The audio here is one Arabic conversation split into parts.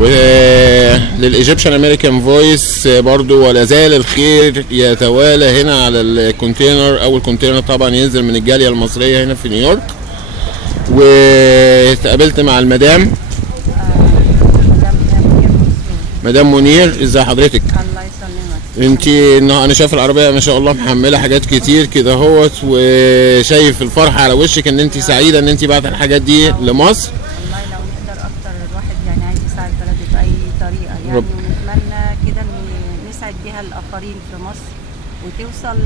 وللايجيبشن امريكان فويس برضو، ولا زال الخير يتوالى هنا على الكونتينر. اول كونتينر طبعا ينزل من الجاليه المصريه هنا في نيويورك. واتقابلت مع المدام مدام منير. ازي حضرتك؟ الله يسلمك. انتي انا شايف العربيه ما شاء الله محمله حاجات كتير كده اهوت، وشايف الفرحه على وشك ان انتي سعيده ان انتي بعت الحاجات دي لمصر. والله لو نقدر اكتر الواحد يعني عايز يساعد بلده باي طريقه يعني، ونتمنى كده ان نسعد بيها الاخرين في مصر وتوصل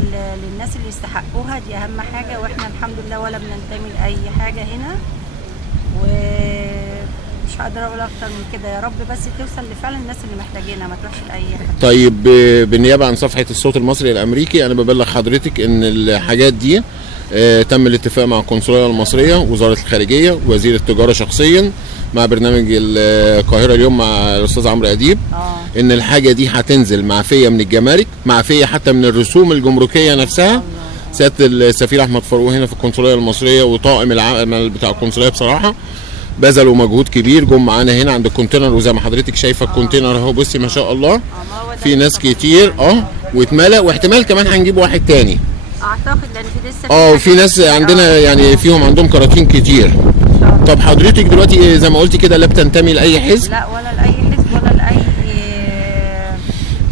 للناس اللي يستحقوها، دي اهم حاجه. واحنا الحمد لله ولا بننتمي لاي حاجه هنا، ومش هقدر اقول اكتر من كده. يا رب بس توصل لفعلا الناس اللي محتاجينها، ما تروحش لاي حد. طيب بالنيابه عن صفحه الصوت المصري الامريكي، انا ببلغ حضرتك ان الحاجات دي تم الاتفاق مع القنصليه المصريه، وزاره الخارجيه، وزير التجاره شخصيا، مع برنامج القاهره اليوم مع الاستاذ عمرو اديب، ان الحاجه دي هتنزل معفيه من الجمارك، معفيه حتى من الرسوم الجمركيه نفسها. سياده السفير احمد فاروق هنا في القنصليه المصريه وطاقم العمل بتاع القنصليه بصراحه بذلوا مجهود كبير، جم معانا هنا عند الكونتينر. وزي ما حضرتك شايفه الكونتينر اهو، بصي ما شاء الله في ناس كتير واتملى، واحتمال كمان هنجيب واحد تاني اعتقد، لان في لسه وفي ناس عندنا يعني فيهم عندهم كراتين كتير. طب حضرتك دلوقتي زي ما قلتي كده لا بتنتمي لاي حزب؟ لا، ولا لاي حزب، ولا لاي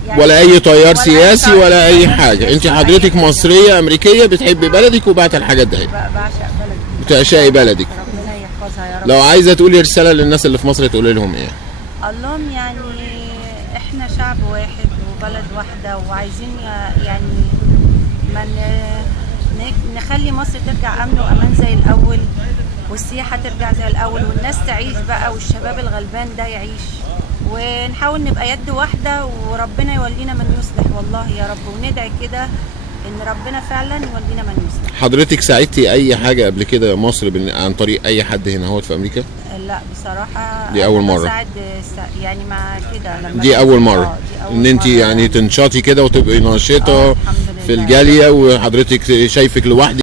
يعني ولا اي تيار سياسي ولا اي حاجه. انت حضرتك مصريه امريكيه بتحبي بلدك وبعت الحاجات دي. بعشق بلدي، بتعشقي بلدك. ربنا يحفظها يا رب. لو عايزه تقولي رساله للناس اللي في مصر تقولي لهم ايه؟ قال لهم يعني احنا شعب واحد وبلد واحده، وعايزين يعني من نخلي مصر ترجع امن وامان زي الاول، والسياحه ترجع زي الاول، والناس تعيش بقى، والشباب الغلبان ده يعيش، ونحاول نبقى يد واحده، وربنا يولينا من يصلح والله يا رب. وندعي كده ان ربنا فعلا يولينا من يصلح. حضرتك ساعدتي اي حاجه قبل كده مصر عن طريق اي حد هنا هو في امريكا؟ لا بصراحه دي اول مره. بساعد يعني مع كده لما دي اول مره ان انت يعني تنشطي كده وتبقي نشيطه في الجاليه، وحضرتك شايفك لوحدك